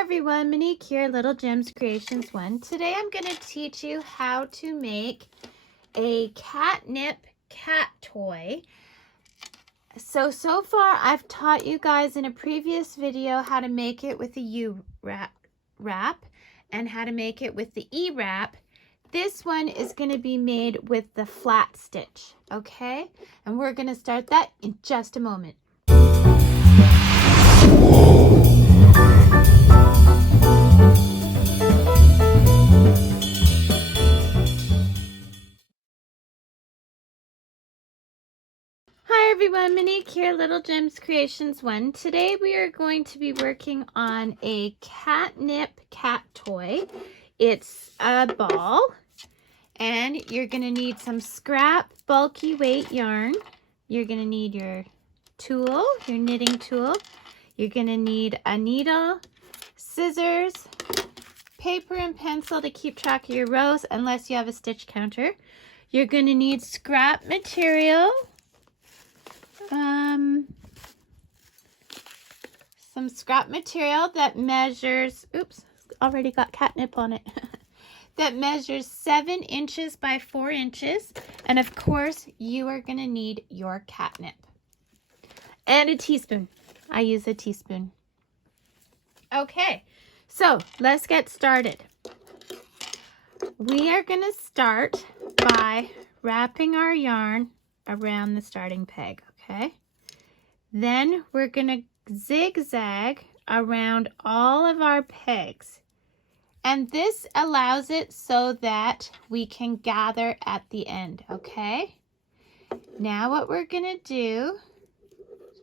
Hi everyone, Monique here, Little Gems Creations 1. Today I'm going to teach you how to make a catnip cat toy. So far I've taught you guys in a previous video how to make it with the U wrap and how to make it with the E wrap. This one is going to be made with the flat stitch, okay? And we're going to start that in just a moment. Hi everyone, Monique here, Little Gems Creations 1. Today we are going to be working on a catnip cat toy. It's a ball, and you're going to need some scrap bulky weight yarn. You're going to need your tool, your knitting tool. You're going to need a needle, scissors, paper and pencil to keep track of your rows unless you have a stitch counter. You're going to need scrap material. Some scrap material that measures, oops, already got catnip on it, that measures 7 inches by 4 inches. And of course, you are going to need your catnip. And a teaspoon. I use a teaspoon. Okay, so let's get started. We are going to start by wrapping our yarn around the starting peg, okay? Then we're going to zigzag around all of our pegs. And this allows it so that we can gather at the end, okay? Now what we're going to do,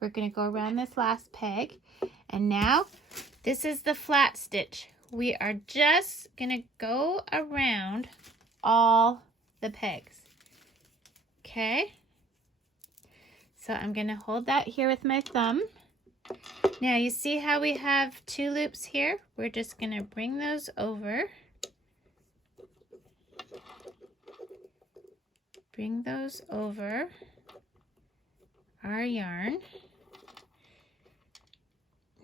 we're going to go around this last peg. And now this is the flat stitch. We are just going to go around all the pegs, okay? So I'm going to hold that here with my thumb. Now you see how we have 2 loops here? We're just going to bring those over. Bring those over our yarn.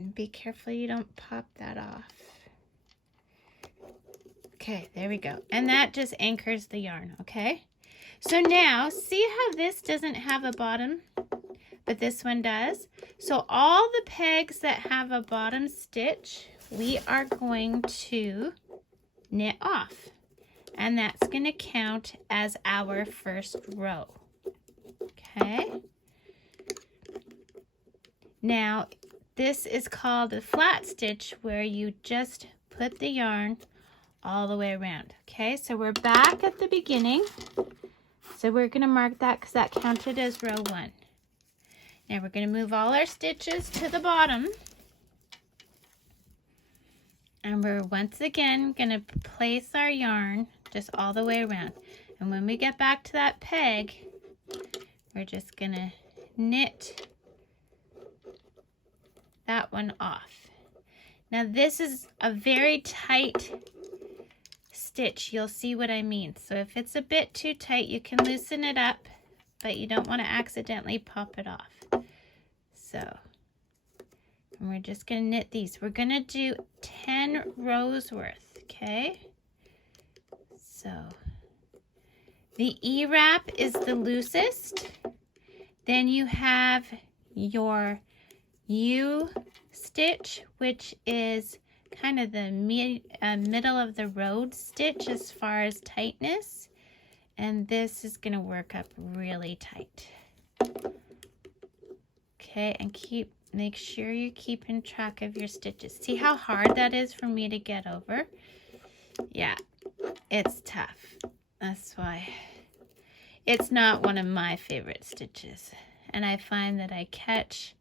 And be careful you don't pop that off. Okay, there we go. And that just anchors the yarn, okay? So now, see how this doesn't have a bottom, but this one does? So all the pegs that have a bottom stitch, we are going to knit off. And that's going to count as our first row. Okay? Now, this is called a flat stitch, where you just put the yarn all the way around. Okay, so we're back at the beginning. So we're going to mark that because that counted as row 1. Now we're going to move all our stitches to the bottom. And we're once again going to place our yarn just all the way around. And when we get back to that peg, we're just going to knit that one off. Now this is a very tight stitch. You'll see what I mean. So if it's a bit too tight, you can loosen it up, but you don't want to accidentally pop it off. So, and we're just going to knit these. We're going to do 10 rows worth, okay? So, the E wrap is the loosest. Then you have your U stitch, which is kind of the middle of the road stitch as far as tightness, and this is going to work up really tight. Okay, and make sure you're keeping track of your stitches. See how hard that is for me to get over? Yeah, it's tough. That's why it's not one of my favorite stitches, and I find that I catch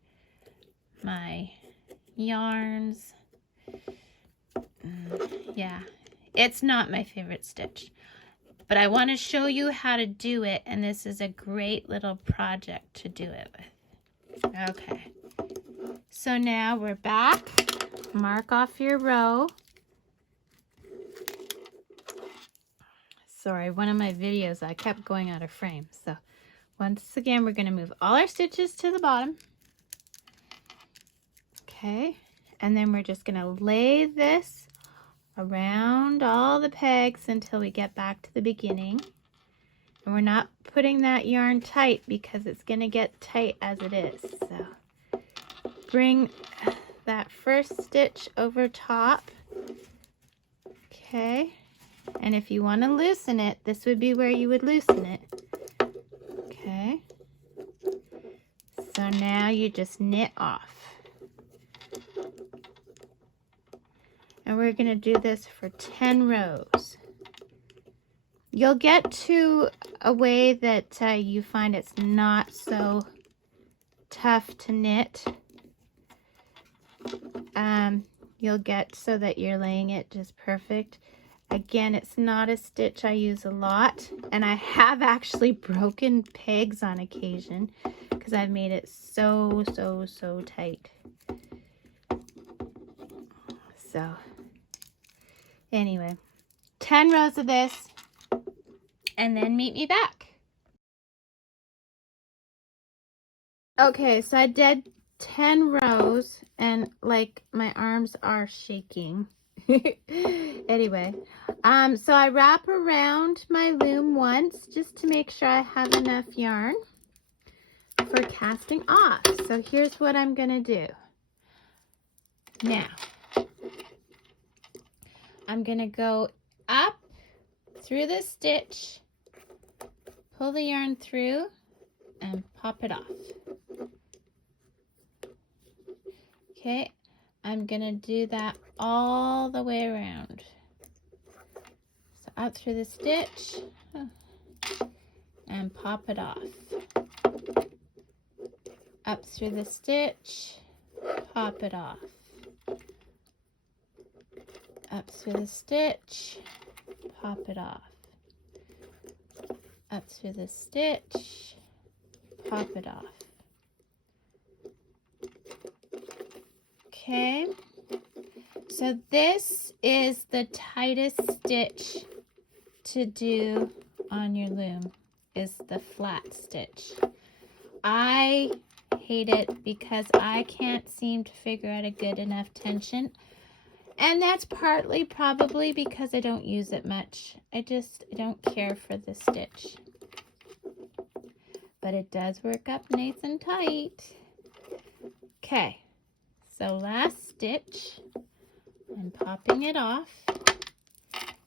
my yarns. Yeah, it's not my favorite stitch, but I want to show you how to do it, and this is a great little project to do it with. Okay, so now we're back. Mark off your row. Sorry, one of my videos, I kept going out of frame. So once again, we're going to move all our stitches to the bottom. Okay, And then we're just going to lay this around all the pegs until we get back to the beginning. And we're not putting that yarn tight because it's going to get tight as it is. So bring that first stitch over top. Okay. And if you want to loosen it, this would be where you would loosen it. Okay. So now you just knit off. And we're going to do this for 10 rows. You'll get to a way that you find it's not so tough to knit. You'll get so that you're laying it just perfect. Again, it's not a stitch I use a lot, and I have actually broken pegs on occasion because I've made it so tight. So anyway, 10 rows of this, and then meet me back. Okay, so I did 10 rows, and like my arms are shaking. Anyway, so I wrap around my loom once just to make sure I have enough yarn for casting off. So here's what I'm gonna do. Now, I'm gonna go up through the stitch, pull the yarn through, and pop it off. Okay, I'm gonna do that all the way around. So out through the stitch and pop it off. Up through the stitch, pop it off. Up through the stitch, pop it off. Up through the stitch, pop it off. Okay, so this is the tightest stitch to do on your loom, is the flat stitch. I hate it because I can't seem to figure out a good enough tension, and that's partly probably because I don't use it much. I don't care for the stitch, but it does work up nice and tight. Okay. So last stitch, and popping it off.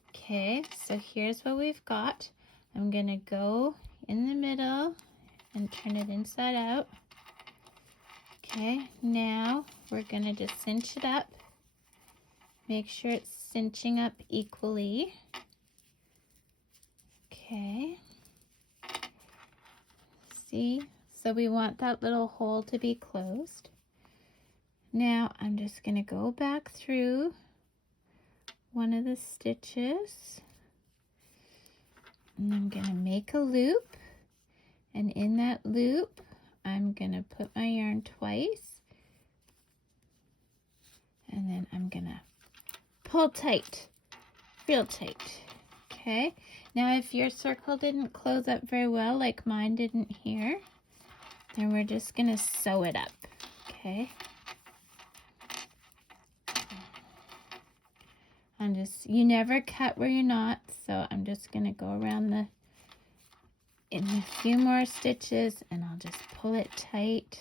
Okay, so here's what we've got. I'm gonna go in the middle and turn it inside out. Okay, now we're gonna just cinch it up. Make sure it's cinching up equally. Okay. See, so we want that little hole to be closed. Now I'm just going to go back through one of the stitches, and I'm going to make a loop, and in that loop I'm going to put my yarn twice, and then I'm going to pull tight, real tight. Okay, now if your circle didn't close up very well, like mine didn't here, then we're just going to sew it up. Okay. You never cut where you're not, so I'm just going to go around in a few more stitches, and I'll just pull it tight.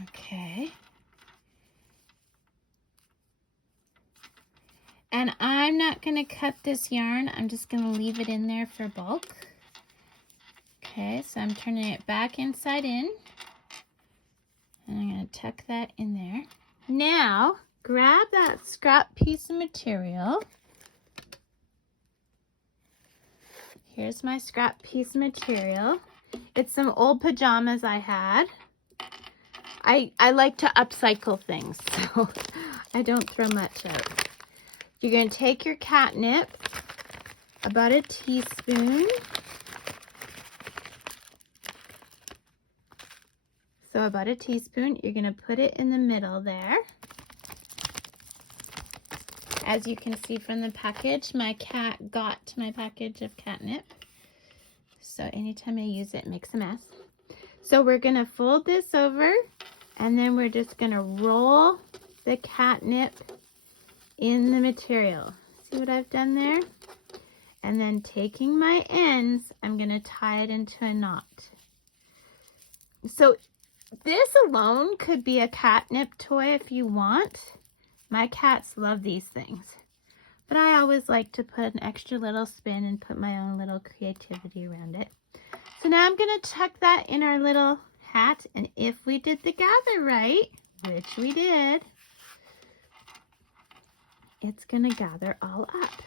Okay. And I'm not going to cut this yarn. I'm just going to leave it in there for bulk. Okay, so I'm turning it back inside in. And I'm going to tuck that in there. Now, grab that scrap piece of material. Here's my scrap piece of material. It's some old pajamas I had. I like to upcycle things, so I don't throw much out. You're going to take your catnip, about a teaspoon. So about a teaspoon, you're going to put it in the middle there. As you can see from the package, my cat got my package of catnip. So anytime I use it, it makes a mess. So we're going to fold this over, and then we're just going to roll the catnip in the material. See what I've done there? And then taking my ends, I'm going to tie it into a knot. So this alone could be a catnip toy if you want. My cats love these things. But I always like to put an extra little spin and put my own little creativity around it. So now I'm going to tuck that in our little hat. And if we did the gather right, which we did, it's going to gather all up.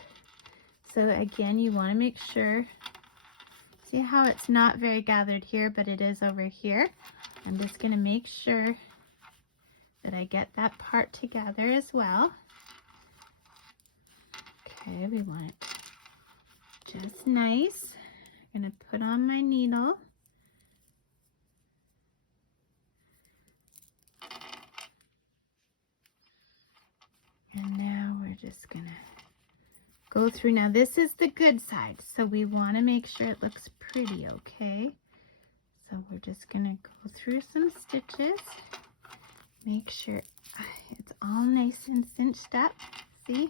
So again, you want to make sure, see how it's not very gathered here, but it is over here. I'm just going to make sure that I get that part together as well. Okay, we want it just nice. I'm going to put on my needle. And now we're just going to go through. Now this is the good side, so we want to make sure it looks pretty, okay? So we're just going to go through some stitches. Make sure it's all nice and cinched up. See?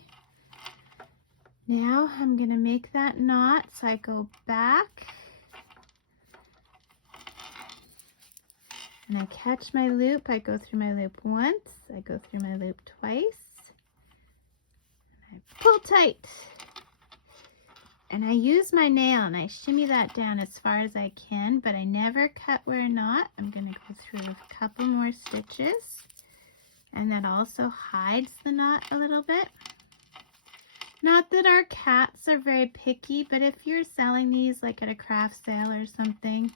Now I'm going to make that knot, so I go back and I catch my loop. I go through my loop once, I go through my loop twice, and I pull tight. And I use my nail and I shimmy that down as far as I can, but I never cut where a knot. I'm going to go through a couple more stitches, and that also hides the knot a little bit. Not that our cats are very picky, but if you're selling these like at a craft sale or something,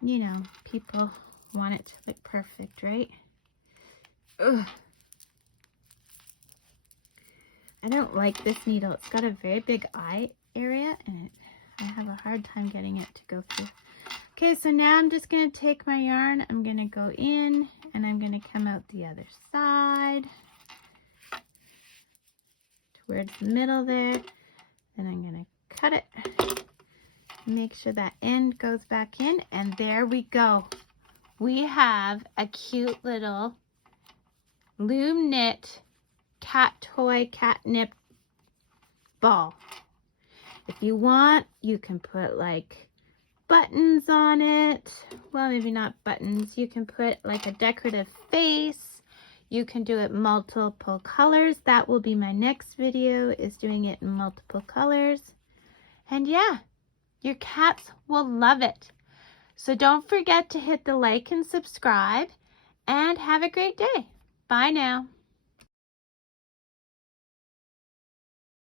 you know, people want it to look perfect, right? Ugh. I don't like this needle. It's got a very big eye area, and I have a hard time getting it to go through. Okay, so now I'm just going to take my yarn. I'm going to go in, and I'm going to come out the other side towards the middle there. Then I'm going to cut it. Make sure that end goes back in, and there we go. We have a cute little Loom Knit cat toy catnip ball. If you want, you can put like buttons on it. Well, maybe not buttons. You can put like a decorative face. You can do it multiple colors. That will be my next video, is doing it in multiple colors. And yeah, your cats will love it. So don't forget to hit the like and subscribe, and have a great day. Bye now.